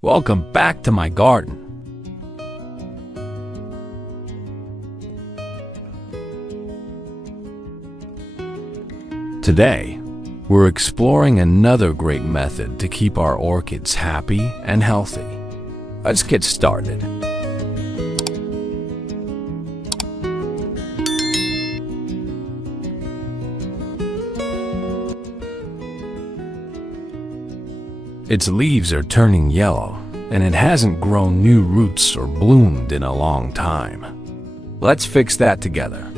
Welcome back to my garden. Today, we're exploring another great method to keep our orchids happy and healthy. Let's get started. Its leaves are turning yellow, and it hasn't grown new roots or bloomed in a long time. Let's fix that together.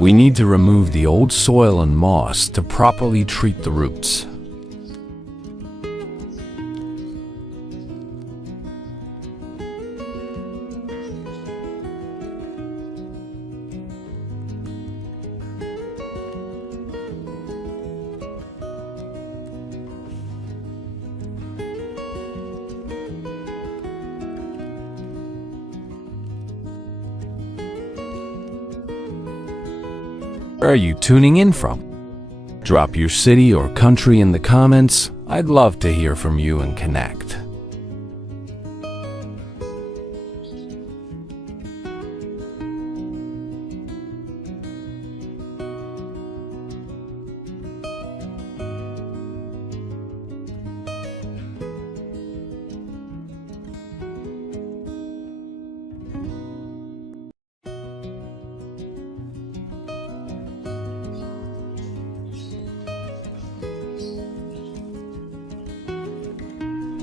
We need to remove the old soil and moss to properly treat the roots. Where are you tuning in from? Drop your city or country in the comments. I'd love to hear from you and connect.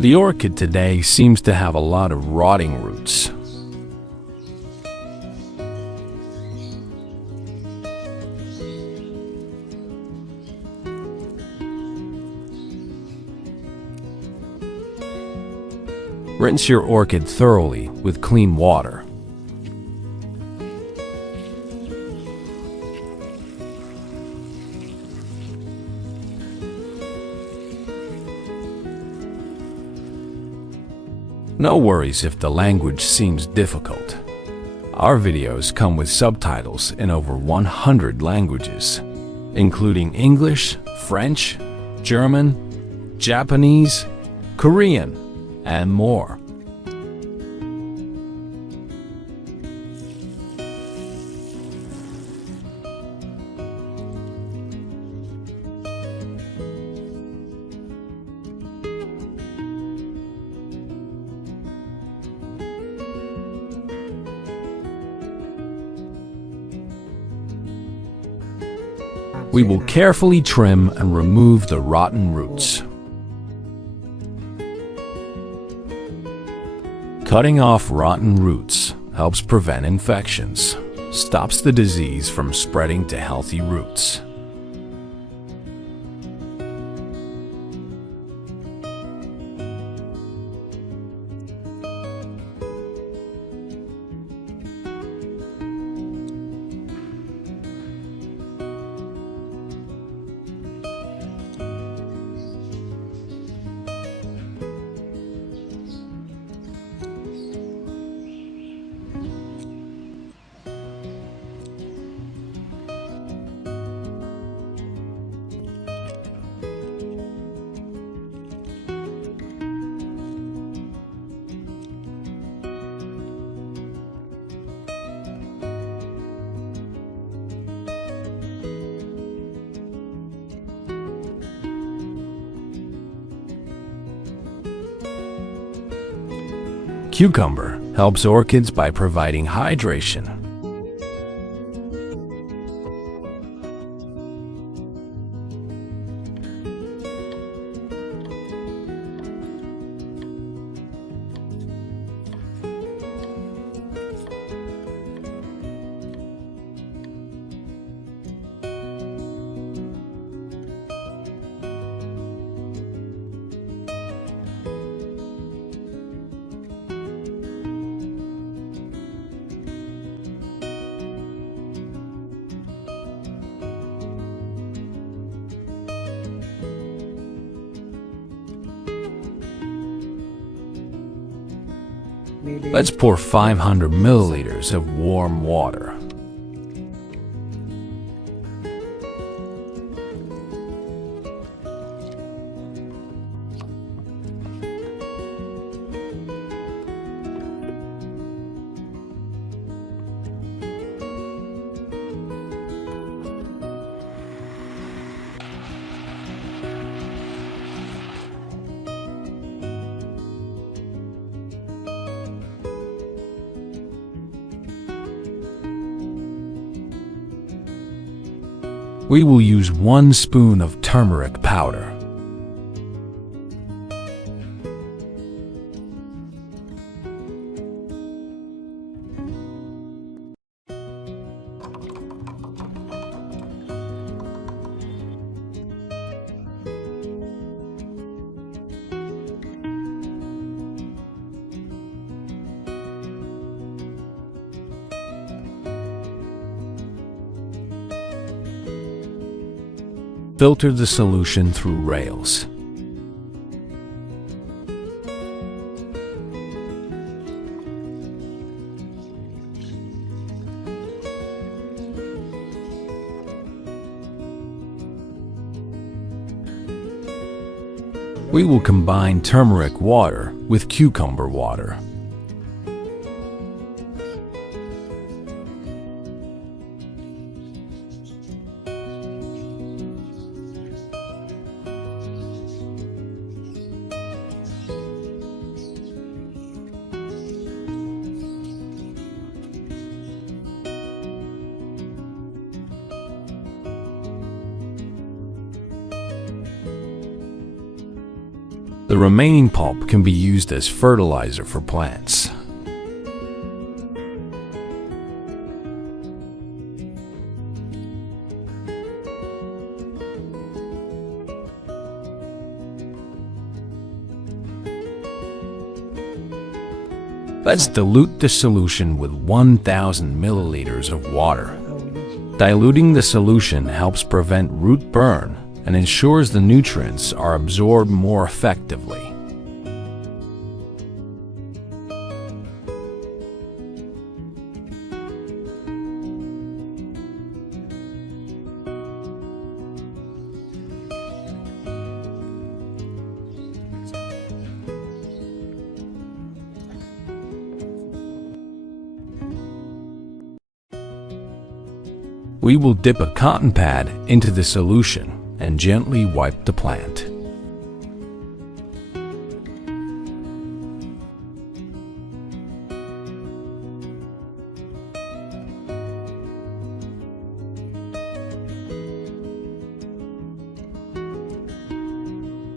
The orchid today seems to have a lot of rotting roots. Rinse your orchid thoroughly with clean water. No worries if the language seems difficult. Our videos come with subtitles in over 100 languages, including English, French, German, Japanese, Korean, and more. We will carefully trim and remove the rotten roots. Cutting off rotten roots helps prevent infections, stops the disease from spreading to healthy roots. Cucumber helps orchids by providing hydration. Let's pour 500 milliliters of warm water. We will use 1 spoon of turmeric powder. Filter the solution through rails. We will combine turmeric water with cucumber water. The remaining pulp can be used as fertilizer for plants. Let's dilute the solution with 1,000 milliliters of water. Diluting the solution helps prevent root burn and ensures the nutrients are absorbed more effectively. We will dip a cotton pad into the solution and gently wipe the plant.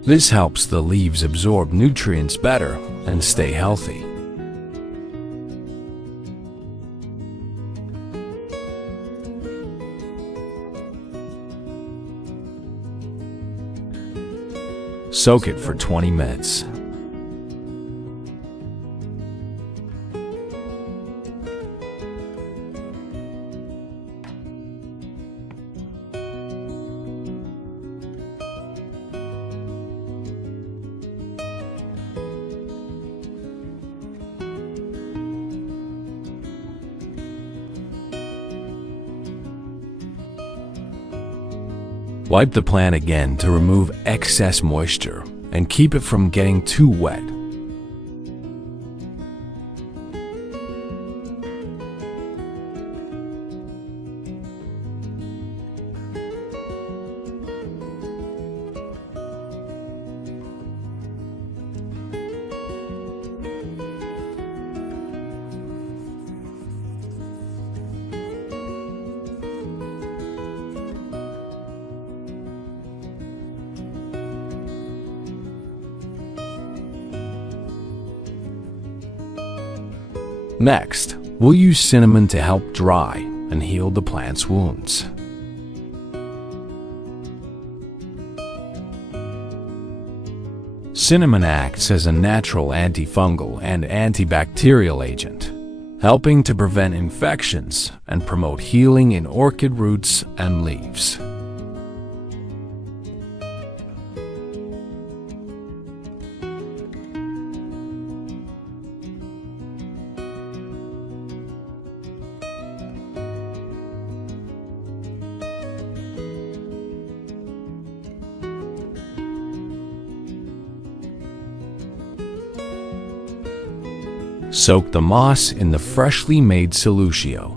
This helps the leaves absorb nutrients better and stay healthy. Soak it for 20 minutes. Wipe the plant again to remove excess moisture and keep it from getting too wet. Next, we'll use cinnamon to help dry and heal the plant's wounds. Cinnamon acts as a natural antifungal and antibacterial agent, helping to prevent infections and promote healing in orchid roots and leaves. Soak the moss in the freshly made solution.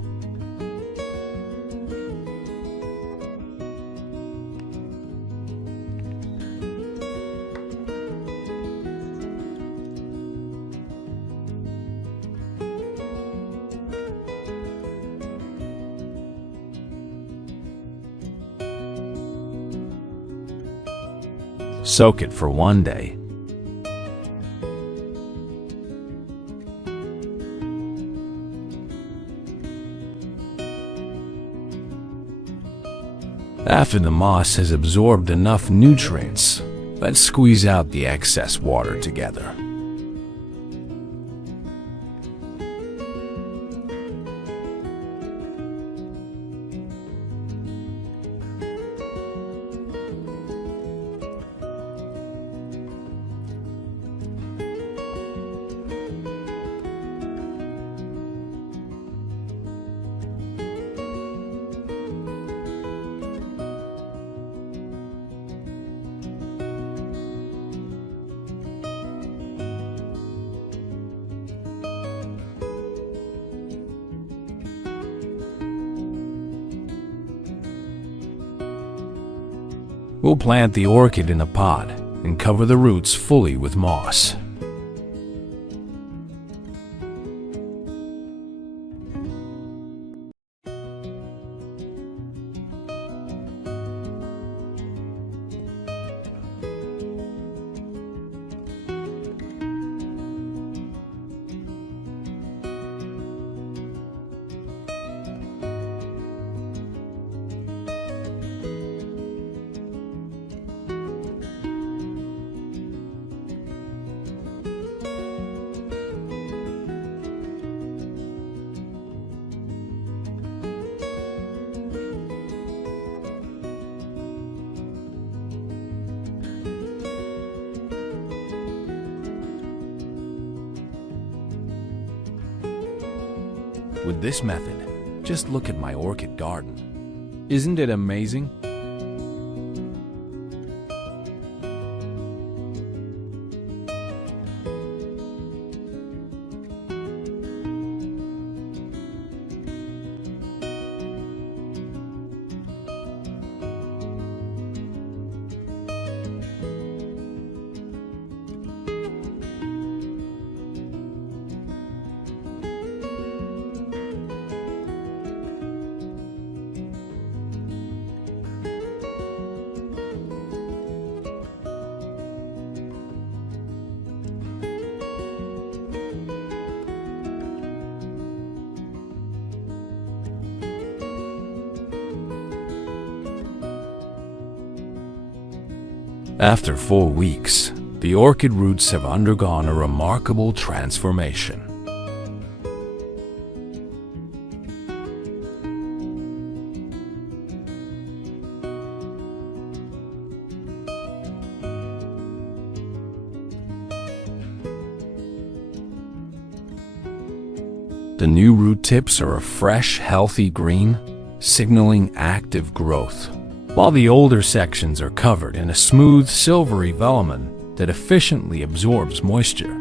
Soak it for 1 day. After the moss has absorbed enough nutrients, let's squeeze out the excess water together. We'll plant the orchid in a pot and cover the roots fully with moss. With this method, just look at my orchid garden. Isn't it amazing? After 4 weeks, the orchid roots have undergone a remarkable transformation. The new root tips are a fresh, healthy green, signaling active growth, while the older sections are covered in a smooth, silvery velamen that efficiently absorbs moisture.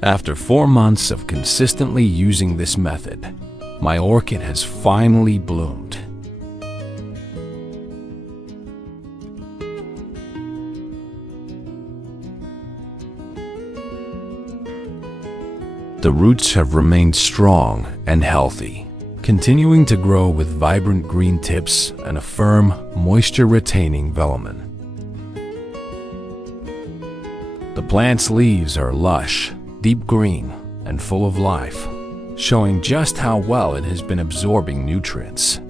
After 4 months of consistently using this method, my orchid has finally bloomed. The roots have remained strong and healthy, continuing to grow with vibrant green tips and a firm, moisture-retaining velamen. plant's leaves are lush, deep green, and full of life, showing just how well it has been absorbing nutrients.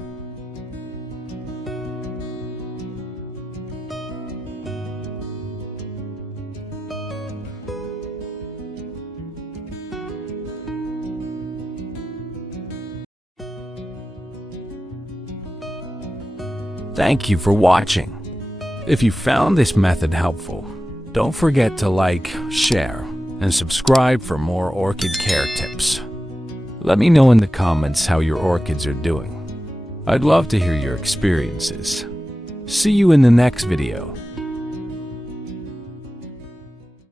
Thank you for watching. If you found this method helpful, don't forget to like, share, and subscribe for more orchid care tips. Let me know in the comments how your orchids are doing. I'd love to hear your experiences. See you in the next video.